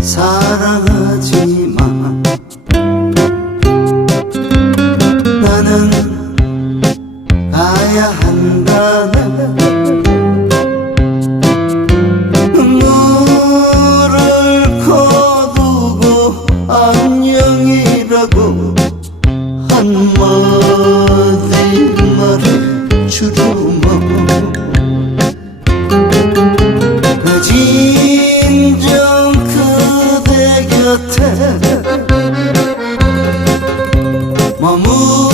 사랑하지만 나는 가야 한다네 물을 거두고 안녕이라고 한마디 말해 주로 곁에 머무